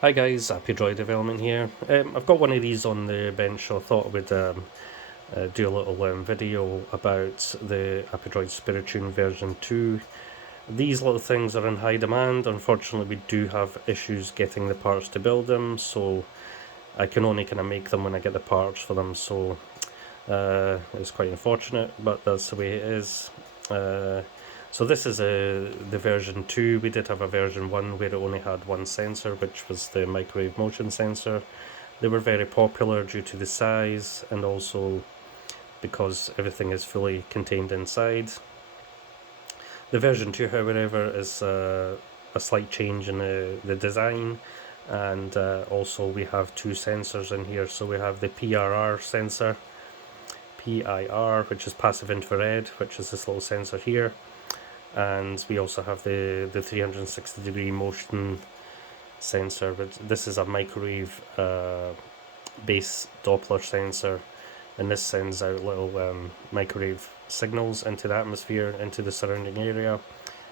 Hi guys, AppyDroid Development here. I've got one of these on the bench, so I thought I would do a little video about the AppyDroid SpiriTune version 2. These little things are in high demand. Unfortunately, we do have issues getting the parts to build them, so I can only kind of make them when I get the parts for them, so it's quite unfortunate, but that's the way it is. So this is the version 2. We did have a version 1 where it only had one sensor, which was the microwave motion sensor. They were very popular due to the size and also because everything is fully contained inside. The version 2, however, is a slight change in the design, and also we have two sensors in here. So we have the PIR sensor, which is passive infrared, which is this little sensor here, and we also have the 360-degree motion sensor, but this is a microwave base Doppler sensor, and this sends out little microwave signals into the atmosphere, into the surrounding area,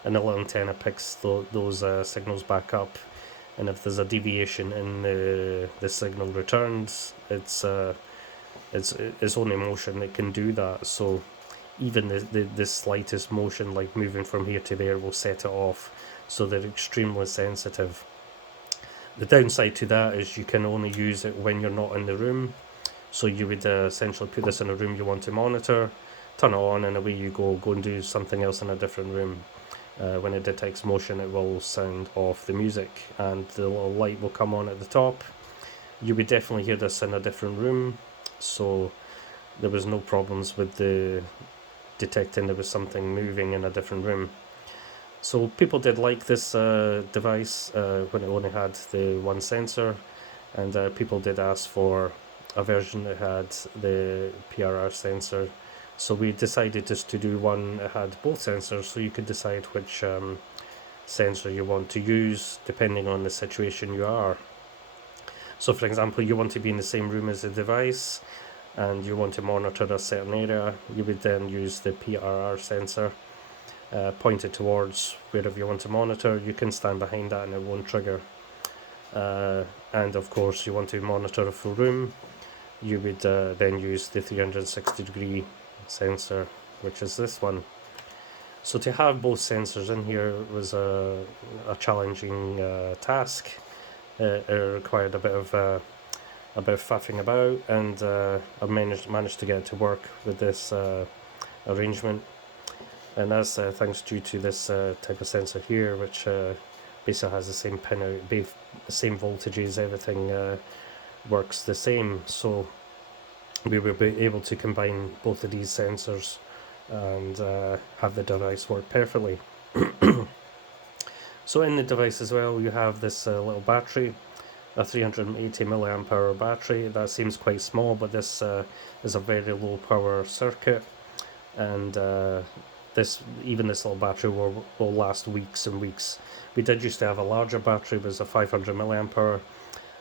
and the little antenna picks those signals back up, and if there's a deviation in the signal returns, it's only motion that can do that. So even the slightest motion, like moving from here to there, will set it off, so they're extremely sensitive. The downside to that is you can only use it when you're not in the room, so you would essentially put this in a room you want to monitor, turn it on, and away you go and do something else in a different room. When it detects motion, it will sound off the music and the little light will come on at the top. You would definitely hear this in a different room, so there was no problems with the detecting there was something moving in a different room. So people did like this device when it only had the one sensor, and people did ask for a version that had the PIR sensor. So we decided just to do one that had both sensors, so you could decide which sensor you want to use depending on the situation you are. So for example, you want to be in the same room as the device and you want to monitor a certain area, you would then use the PIR sensor, point it towards wherever you want to monitor. You can stand behind that and it won't trigger. And of course, you want to monitor a full room, you would then use the 360-degree sensor, which is this one. So to have both sensors in here was a challenging task. It required a bit of faffing about, and I managed to get it to work with this arrangement, and that's thanks due to this type of sensor here, which basically has the same pin out, same voltages, everything works the same. So we will be able to combine both of these sensors and have the device work perfectly. So in the device as well, you have this little battery, a 380 milliamp hour battery. That seems quite small, but this is a very low power circuit, and this little battery will last weeks and weeks. We did used to have a larger battery, it was a 500 milliamp hour,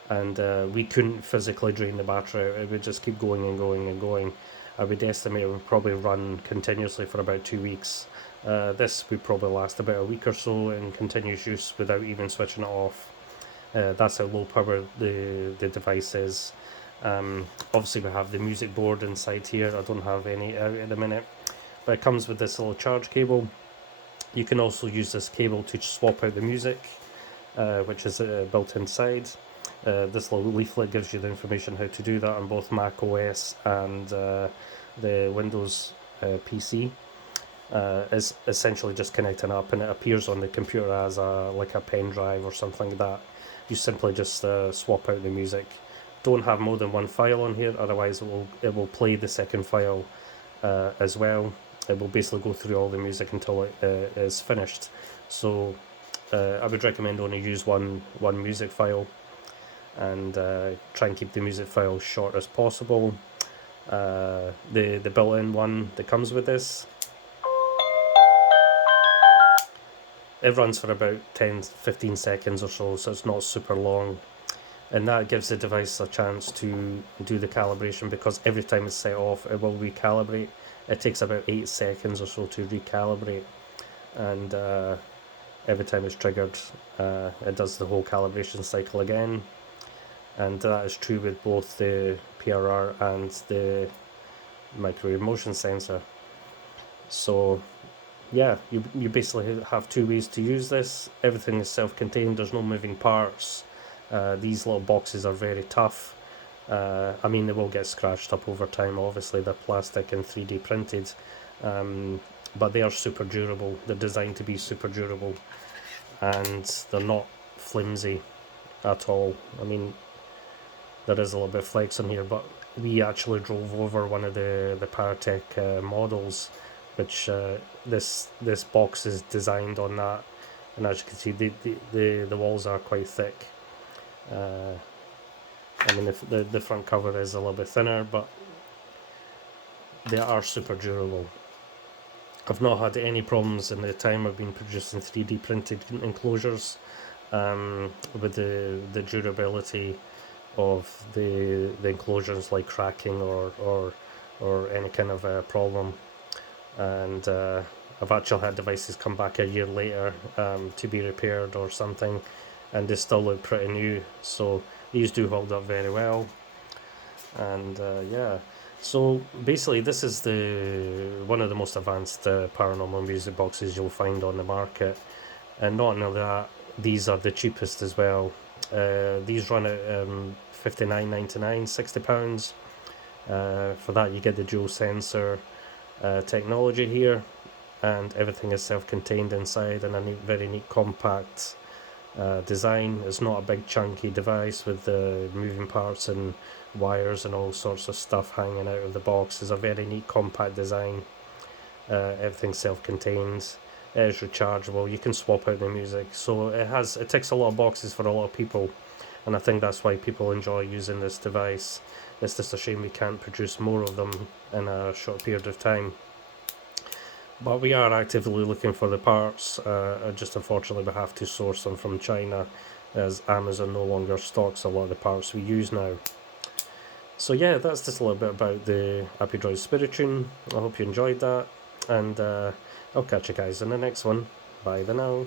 and we couldn't physically drain the battery out. It would just keep going and going and going. I would estimate it would probably run continuously for about 2 weeks. This would probably last about a week or so in continuous use without even switching it off. That's how low power the device is. Obviously we have the music board inside here. I don't have any out at the minute, but it comes with this little charge cable. You can also use this cable to swap out the music, which is built inside. This little leaflet gives you the information how to do that on both Mac OS and the Windows PC. Is essentially just connecting up, and it appears on the computer as like a pen drive or something like that. You simply just swap out the music. Don't have more than one file on here, otherwise it will play the second file as well. It will basically go through all the music until it is finished. So I would recommend only use one music file, and try and keep the music file short as possible. The built-in one that comes with this, it runs for about 10-15 seconds or so, so it's not super long, and that gives the device a chance to do the calibration, because every time it's set off it will recalibrate. It takes about 8 seconds or so to recalibrate, and every time it's triggered, it does the whole calibration cycle again, and that is true with both the PRR and the microwave motion sensor. So yeah, you basically have two ways to use this. Everything is self-contained, there's no moving parts. These little boxes are very tough. I mean, they will get scratched up over time, obviously they're plastic and 3D printed, but they are super durable. They're designed to be super durable, and they're not flimsy at all. I mean, there is a little bit of flex on here, but we actually drove over one of the Paratech models, which this box is designed on that, and as you can see, the walls are quite thick. I mean, the front cover is a little bit thinner, but they are super durable. I've not had any problems in the time I've been producing 3D printed enclosures with the durability of the enclosures, like cracking or any kind of problem. And I've actually had devices come back a year later to be repaired or something, and they still look pretty new. So these do hold up very well. And yeah, so basically this is one of the most advanced paranormal music boxes you'll find on the market. And not only that, these are the cheapest as well. These run at £59.99, £60. For that you get the dual sensor technology here, and everything is self-contained inside, and a very neat compact design. It's not a big chunky device with the moving parts and wires and all sorts of stuff hanging out of the box. It's a very neat compact design. Everything's self-contained. It is rechargeable. You can swap out the music, so it ticks a lot of boxes for a lot of people, and I think that's why people enjoy using this device. It's just a shame we can't produce more of them in a short period of time. But we are actively looking for the parts. Just unfortunately we have to source them from China, as Amazon no longer stocks a lot of the parts we use now. So yeah, that's just a little bit about the AppyDroid SpiriTune. I hope you enjoyed that, and I'll catch you guys in the next one. Bye for now.